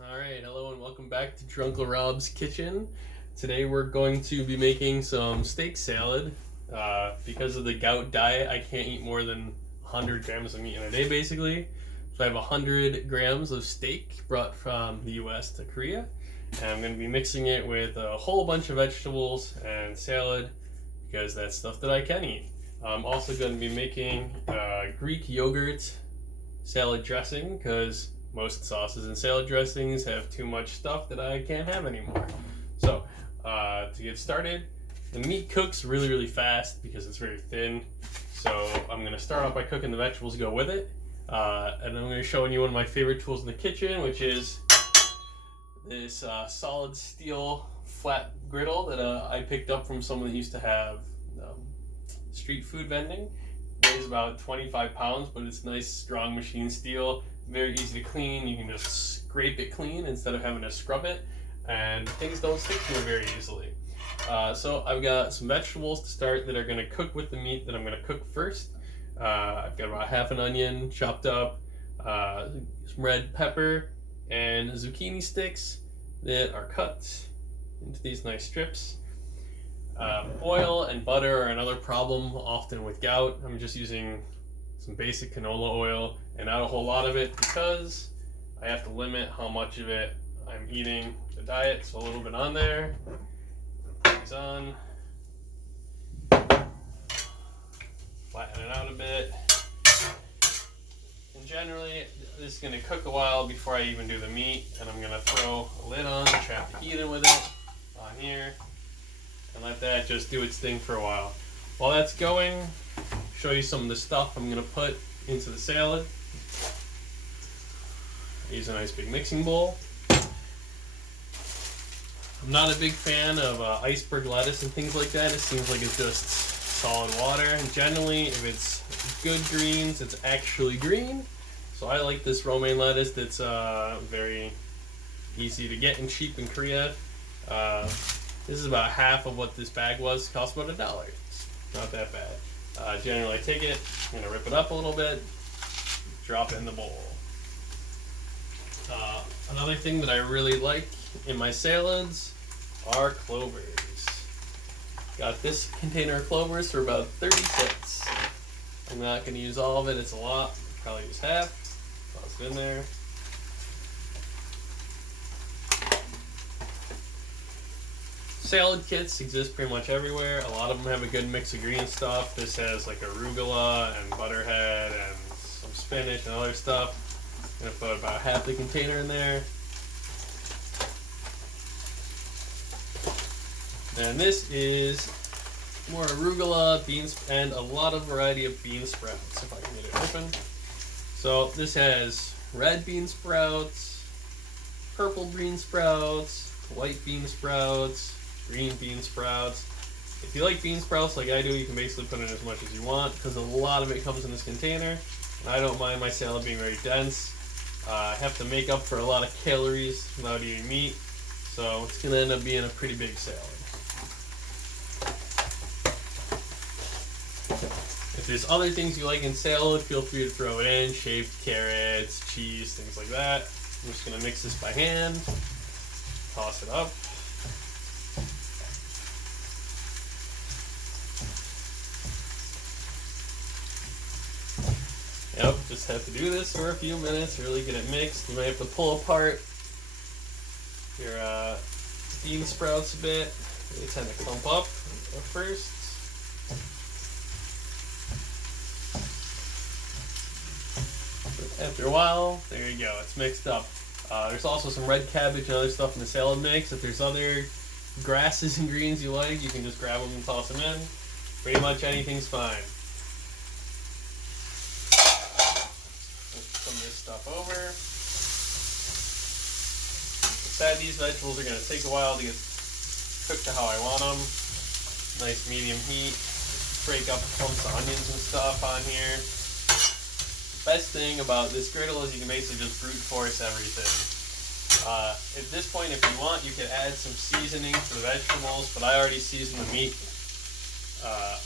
Alright, hello and welcome back to DrunkleRob's kitchen. Today we're going to be making some steak salad. Because of the gout diet, I can't eat more than 100 grams of meat in a day basically. So I have 100 grams of steak brought from the US to Korea. And I'm going to be mixing it with a whole bunch of vegetables and salad because that's stuff that I can eat. I'm also going to be making Greek yogurt salad dressing because most sauces and salad dressings have too much stuff that I can't have anymore. So, to get started, the meat cooks really fast because it's very thin. So I'm going to start off by cooking the vegetables to go with it. And I'm going to show you one of my favorite tools in the kitchen, which is this solid steel flat griddle that I picked up from someone that used to have street food vending. It weighs about 25 pounds, but it's nice, strong machine steel. Very easy to clean. You can just scrape it clean instead of having to scrub it, and things don't stick to it very easily. So I've got some vegetables to start that are going to cook with the meat that I'm going to cook first. I've got about half an onion chopped up, some red pepper, and zucchini sticks that are cut into these nice strips. Oil and butter are another problem often with gout. I'm just using some basic canola oil and not a whole lot of it because I have to limit how much of it I'm eating the diet. So a little bit on there, put these on, flatten it out a bit. And generally this is going to cook a while before I even do the meat, and I'm going to throw a lid on, trap the heat in with it on here, and let that just do its thing for a while. While that's going, show you some of the stuff I'm going to put into the salad. I use a nice big mixing bowl. I'm not a big fan of iceberg lettuce and things like that. It seems like it's just solid water. And generally, if it's good greens, it's actually green. So I like this romaine lettuce that's very easy to get and cheap in Korea. This is about half of what this bag was. It cost about $1. It's not that bad. Generally, I take it, I'm going to rip it up a little bit, drop it in the bowl. Another thing that I really like in my salads are clovers. Got this container of clovers for about 30 cents. I'm not going to use all of it, it's a lot. I'll probably use half. Toss it in there. Salad kits exist pretty much everywhere. A lot of them have a good mix of green stuff. This has like arugula and butterhead and some spinach and other stuff. I'm going to put about half the container in there. And this is more arugula, beans, and a lot of variety of bean sprouts, if I can get it open. So this has red bean sprouts, purple bean sprouts, white bean sprouts, green bean sprouts. If you like bean sprouts like I do, you can basically put in as much as you want because a lot of it comes in this container. And I don't mind my salad being very dense. I have to make up for a lot of calories without eating meat, so it's going to end up being a pretty big salad. If there's other things you like in salad, feel free to throw it in. Shaved carrots, cheese, things like that. I'm just going to mix this by hand, toss it up. Yep, just have to do this for a few minutes, really get it mixed. You might have to pull apart your bean sprouts a bit. They tend to clump up at first. But after a while, there you go, it's mixed up. There's also some red cabbage and other stuff in the salad mix. If there's other grasses and greens you like, you can just grab them and toss them in. Pretty much anything's fine. Some of this stuff over. These vegetables are going to take a while to get cooked to how I want them. Nice medium heat. Break up clumps of onions and stuff on here. The best thing about this griddle is you can basically just brute force everything. At this point, if you want, you can add some seasoning to the vegetables, but I already seasoned the meat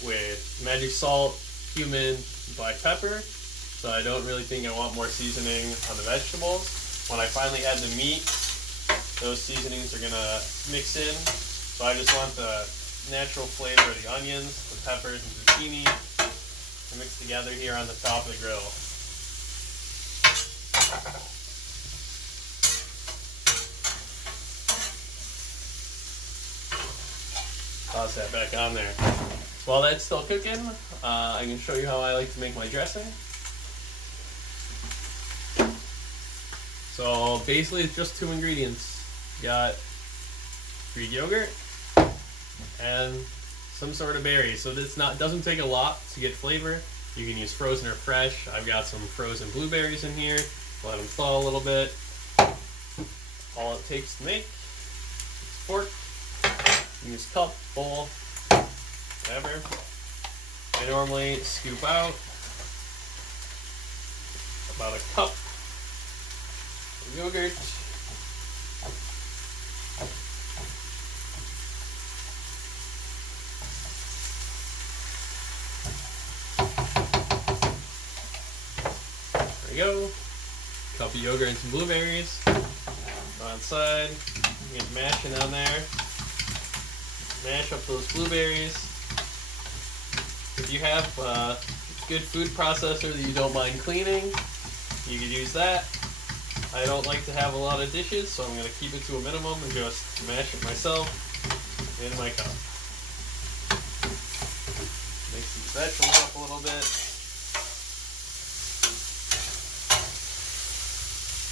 with magic salt, cumin, black pepper. So I don't really think I want more seasoning on the vegetables. When I finally add the meat, those seasonings are gonna mix in. So I just want the natural flavor of the onions, the peppers, and zucchini to mix together here on the top of the grill. Toss that back on there. While that's still cooking, I can show you how I like to make my dressing. So basically it's just 2 ingredients. You got Greek yogurt and some sort of berry. So this doesn't take a lot to get flavor. You can use frozen or fresh. I've got some frozen blueberries in here. Let them thaw a little bit. All it takes to make is a fork. You can use cup, bowl, whatever. I normally scoop out about a cup of yogurt. There we go. Cup of yogurt and some blueberries. Go outside. Get mashing on there. Mash up those blueberries. If you have a good food processor that you don't mind cleaning, you could use that. I don't like to have a lot of dishes, so I'm going to keep it to a minimum and just mash it myself in my cup. Mix these vegetables up a little bit.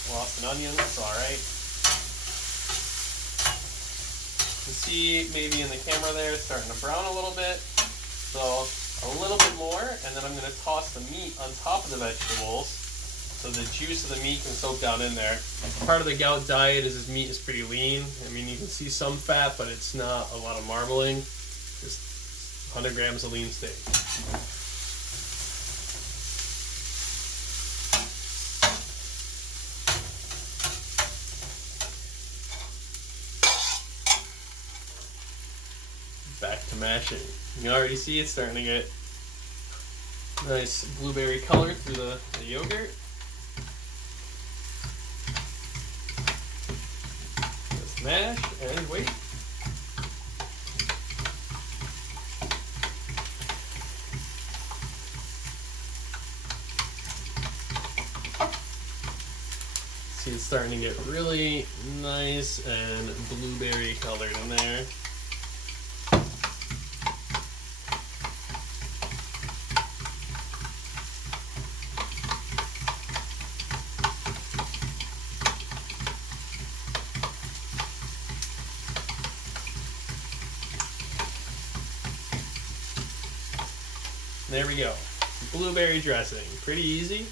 Lost an onion, that's alright. You see maybe in the camera there it's starting to brown a little bit. So a little bit more, and then I'm going to toss the meat on top of the vegetables so the juice of the meat can soak down in there. Part of the gout diet is this meat is pretty lean. I mean, you can see some fat, but it's not a lot of marbling. Just 100 grams of lean steak. Back to mashing. You can already see it's starting to get nice blueberry color through the yogurt. Just mash and wait. See, it's starting to get really nice and blueberry colored in there. There we go. Blueberry dressing. Pretty easy.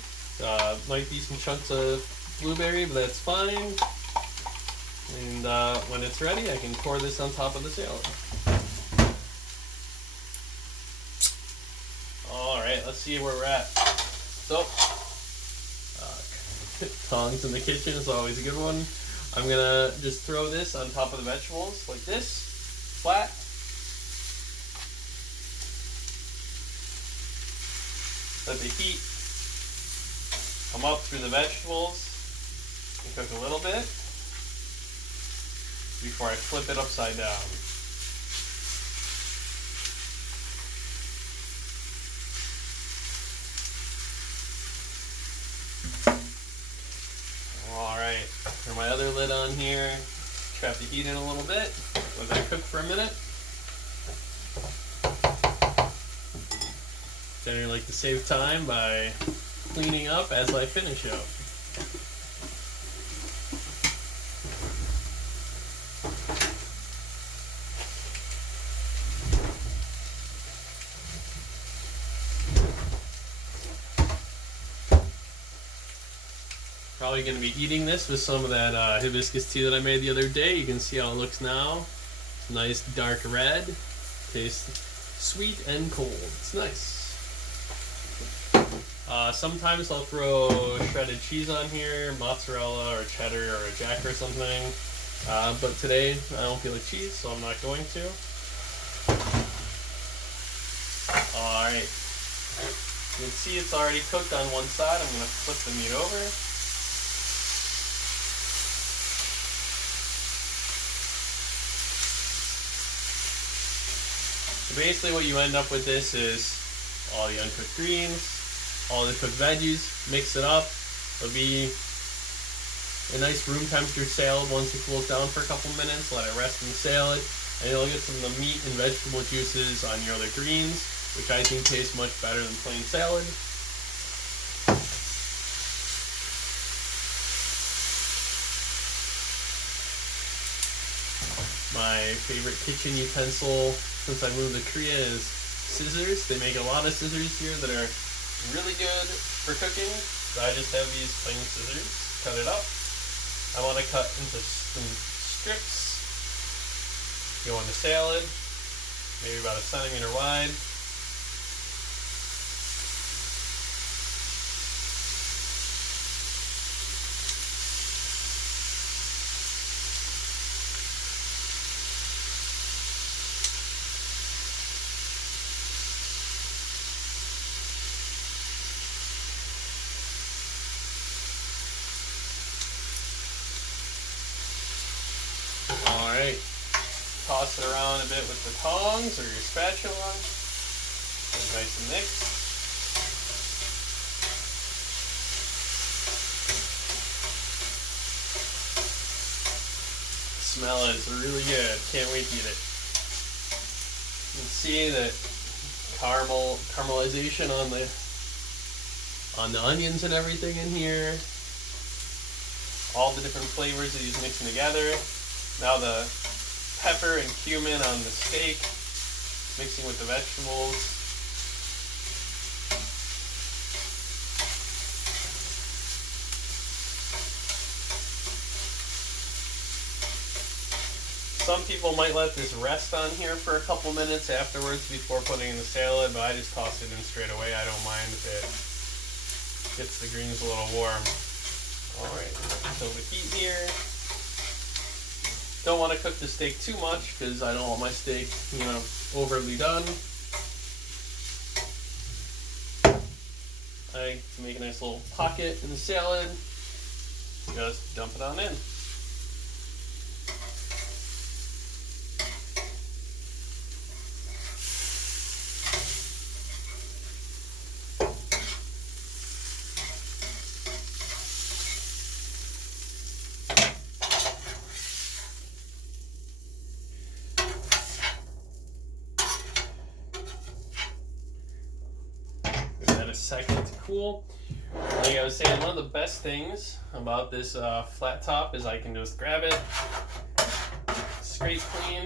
Might be some chunks of blueberry, but that's fine. And when it's ready, I can pour this on top of the salad. Alright, let's see where we're at. So, tongs in the kitchen is always a good one. I'm going to just throw this on top of the vegetables like this, flat. Let the heat come up through the vegetables and cook a little bit before I flip it upside down. Alright, throw my other lid on here, trap the heat in a little bit, let that cook for a minute. Then I like to save time by cleaning up as I finish up. Probably going to be eating this with some of that hibiscus tea that I made the other day. You can see how it looks now. Nice dark red. Tastes sweet and cold. It's nice. Sometimes I'll throw shredded cheese on here, mozzarella or cheddar or a jack or something. But today I don't feel like cheese, so I'm not going to. Alright. You can see it's already cooked on one side. I'm going to flip the meat over. So basically what you end up with this is all the uncooked greens, all the cooked veggies, mix it up. It'll be a nice room temperature salad once it cools down for a couple minutes. Let it rest in the salad, and you'll get some of the meat and vegetable juices on your other greens, which I think tastes much better than plain salad. My favorite kitchen utensil since I moved to Korea is scissors. They make a lot of scissors here that are really good for cooking. So I just have these plain scissors, cut it up. I want to cut into some strips, go on the salad, maybe about 1 centimeter wide. Alright, toss it around a bit with the tongs or your spatula. Get nice and mixed. The smell is really good. Can't wait to eat it. You can see that caramelization on the onions and everything in here. All the different flavors that he's mixing together. Now the pepper and cumin on the steak, mixing with the vegetables. Some people might let this rest on here for a couple minutes afterwards before putting in the salad, but I just toss it in straight away. I don't mind if it gets the greens a little warm. Alright, so the heat here. Don't want to cook the steak too much because I don't want my steak, overly done. I like to make a nice little pocket in the salad. Just dump it on in. A second to cool. Like I was saying, one of the best things about this flat top is I can just grab it, scrape clean,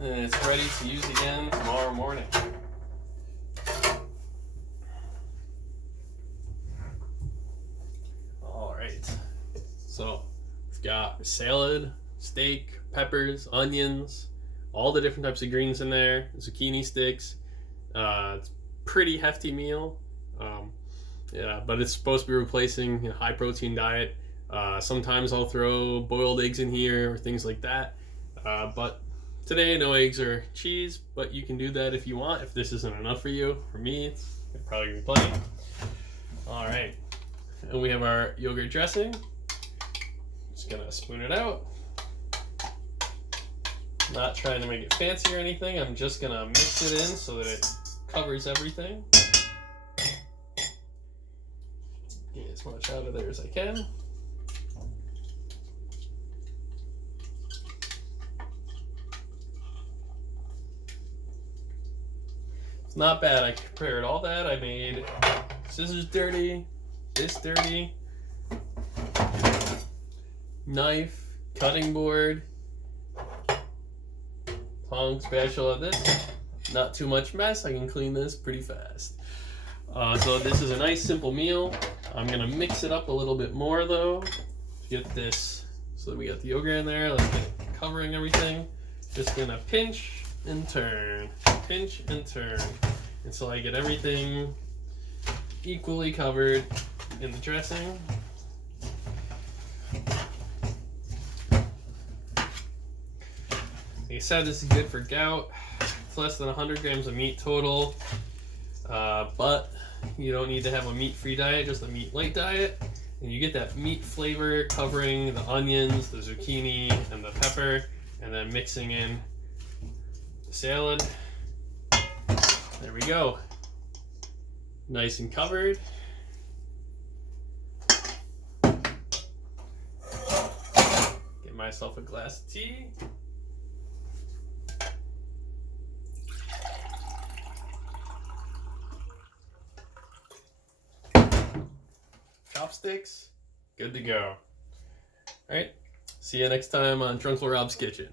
and it's ready to use again tomorrow morning. Alright, so got salad, steak, peppers, onions, all the different types of greens in there, zucchini sticks. It's a pretty hefty meal. Yeah, but it's supposed to be replacing a high protein diet. Sometimes I'll throw boiled eggs in here or things like that. But today, no eggs or cheese, but you can do that if you want, if this isn't enough for you. For me, it's probably gonna be plenty. All right, and we have our yogurt dressing. Just gonna spoon it out. Not trying to make it fancy or anything. I'm just gonna mix it in so that it covers everything. Get as much out of there as I can. It's not bad. I prepared all that. I made scissors dirty, this dirty, knife, cutting board, tongs, spatula, this. Not too much mess. I can clean this pretty fast. So this is a nice simple meal. I'm gonna mix it up a little bit more though. Get this so that we got the yogurt in there. Let's get it covering everything. Just gonna pinch and turn until I get everything equally covered in the dressing. Like I said, this is good for gout. It's less than 100 grams of meat total, but you don't need to have a meat-free diet, just a meat-light diet. And you get that meat flavor covering the onions, the zucchini, and the pepper, and then mixing in the salad. There we go. Nice and covered. Get myself a glass of tea. Chopsticks, good to go. All right, see you next time on DrunkleRob's Kitchen.